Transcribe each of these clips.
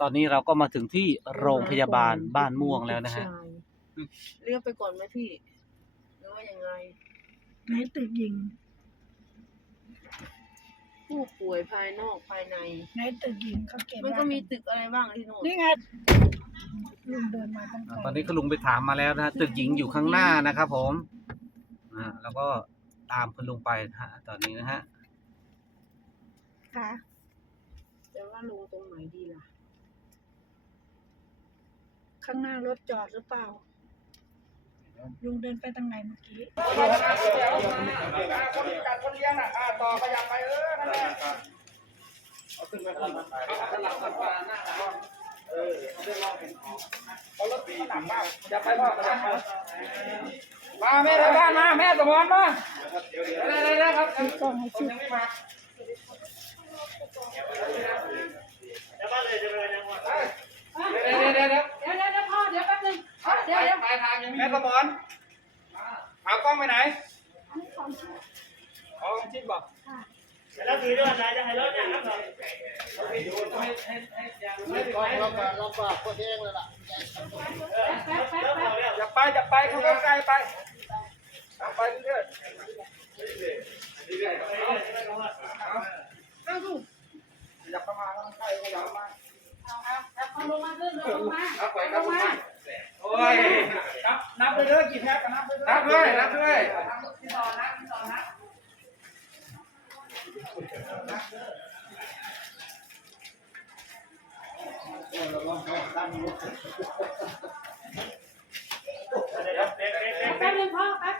ตอนนี้เราก็มาถึงที่โรงพยาบาลบ้านม่วงแล้วนะฮะ เรียกไปก่อนไหมพี่หรือว่ายังไง ไหนตึกหญิง ผู้ป่วยภายนอกภายใน ไหนตึกหญิงเขาเก็บ มันก็มีตึกอะไรบ้างที่โน่น นี่ไงลุงเดินมาตั้งแต่ ตอนนี้คุณลุงไปถามมาแล้วนะฮะตึกหญิงอยู่ข้างหน้านะครับผมแล้วก็ตามคุณลุงไปนะฮะตอนนี้นะฮะ ค่ะ แต่ว่าลงตรงไหนดีล่ะ ข้างหน้ารถจอดหรือเปล่า ลุงเดินไปทางไหนเมื่อกี้ คนเลี้ยงน่ะต่อขยับไปนั่นแหละเอาขึ้นไปคนเอาสลับกันมาหน้าเราเอารถตีหนักมากขยับไปพ่อขยับไปมาแม่ทางบ้านมาแม่สมอนมาได้ครับยังไม่มาเดี๋ยวพ่อเดี๋ยวแป๊บนึงเดี๋ยวปลายทางยังไม่แม่สมอนเอากล้องไปไหนอ๋อชิดบอกแล้วถือด้วยอะไรจะให้รถเนี่ยครับหน่อยให้กล้องเราก็โคตรเองเลยล่ะอย่าไปเขาก็ไกลไปไปเรื่อยอย่าประมาทใกล้อย่าประมาทเอาลงมาขึ้นลงมาเอาไปลงมาโอ้ยนับไปเลยกี่แพ็คนับด้วยที่ต่อนะแป๊บนึงพ่อแป๊บ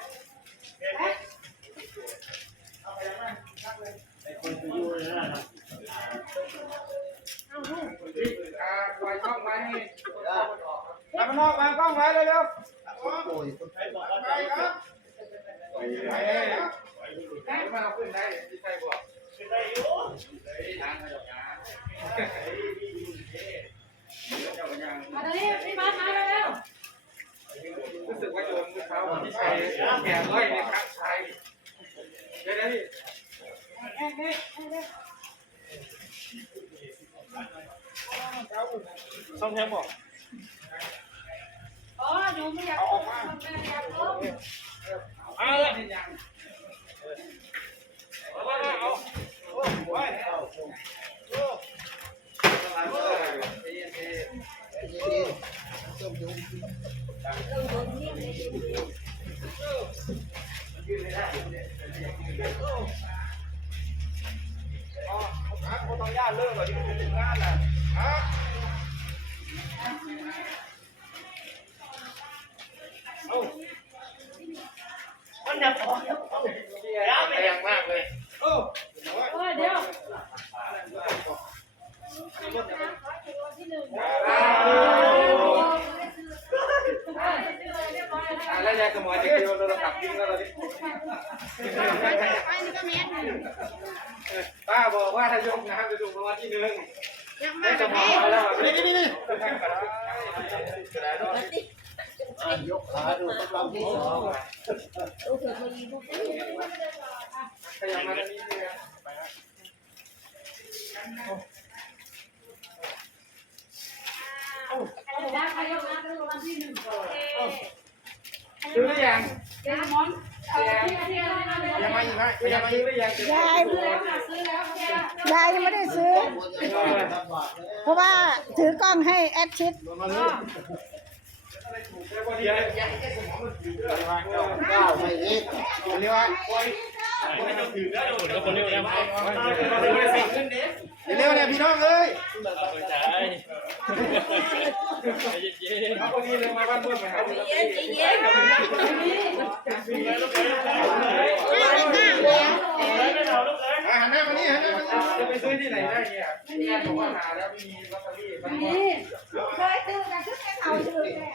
ปล่อยกล้องไว้ให้ทำนอกวางกล้องไว้เร็วๆไปครับไปมาขึ้นได้ที่ใช่บอกขึ้นได้อยู่ทางมาจากงานมาตรงนี้พี่มาเร็ว รู้สึกว่าโยนเท้าที่ใช้แก่ร้อยในครับใช้ได้ได้ซ่อมแทบบอก อ๋อหนูไม่อยาก เอาออกมา ไม่อยากลง เอาเลยเอาโอ้โหคนต้องย่าเลิกเลยที่เป็นงานน่ะฮะมันจะพอแล้วแรงมากเลยโอ้เดี๋ยวแล้วยายสมอยจะเกี่ยวเราขับทิ้งแล้วเราดิป้าบอกว่าถ้ายกน้ำจะถูกรางวัลที่หนึ่งได้สมอยแล้วนี่ยกขาดูกำลังที่สองขยับมาตรงนี้เลยซื้อหรือยังยังมาอีกไหมยังซื้อหรือยังยายยังไม่ได้ซื้อ เพราะว่าถือกล้องให้แอดชิด เดี๋ยวเนี่ยพี่น้องเอ้ยเอาคนนี้เลยมาบ้านเพื่อนไปหาหันหน้ามานี่จะไปซื้อที่ไหนได้เนี่ยแม่บอกว่าหาแล้วไม่มีลอตเตอรี่เคยซื้อแต่ซื้อแค่เขาซื้อแค่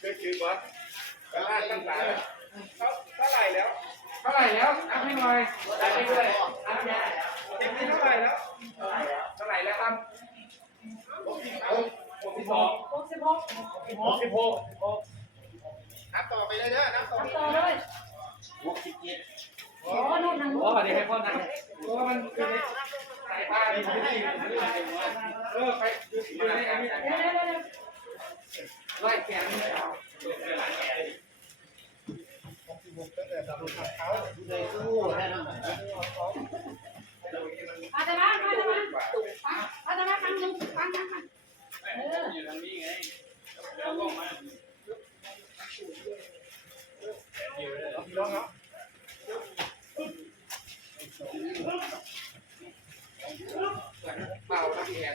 เคยซื้อก่อนตลาดตั้งแต่เท่าไหร่แล้วนับให้หน่อยได้ไปด้วยนับเนี่ยเต็มที่เท่าไหร่แล้วครับ66นับต่อไปเลยเด้อนับต่อเลย67โอ้นู่นนั่งโอ้เดี๋ยวให้พ่อนั่งเพราะว่ามันคือ สายพานไปอยู่ในอันนี้ไล่แขน มาแต่มาฟังดูฟังอยู่ทางนี้ไงแล้วก็มาเป่าแล้วแขน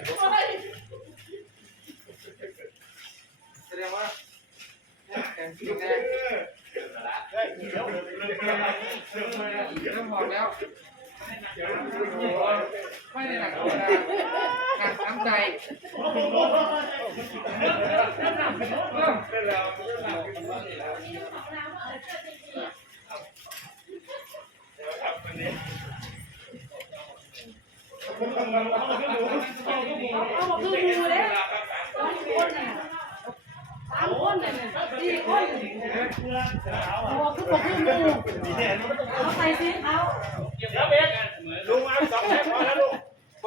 แสดงว่าแขนสีแดงเริ่มหอมแล้วไม่ได้หนักธรรมดาหนักน้ำใจผ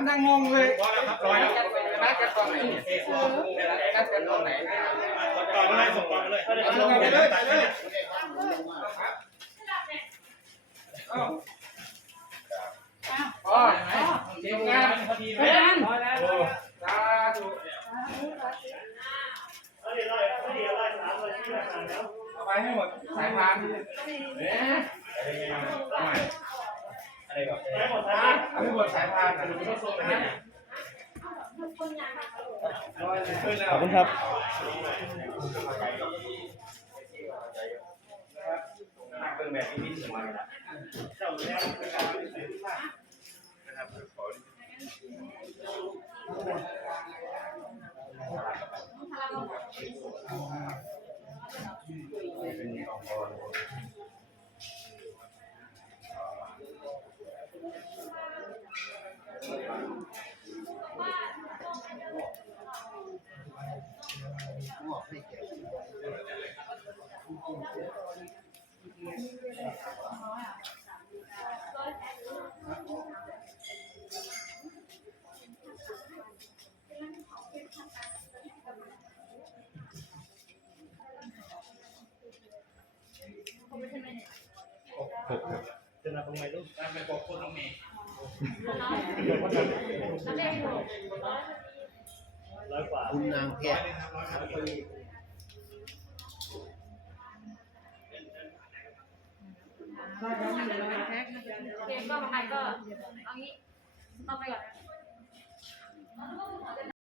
มนั่งงงเลยนัดกันตอนไหนนัดกันตอนไหนต่อมาเลยส่งต่อมาเลยส่งไปเลยไปเลยอ๋อเทียมงานพอดีไหมสาธุเอาไปให้หมดสายพานอะไรก่อนเอาให้หมดสายพานขอบคุณครับเป็นแบบนี้สมัยละจะนำตรงไหนลูกนำไปบอกคนน้องเมย์คุณนางแพทย์เกมก็มาใครก็เอางี้ต้องไปก่อน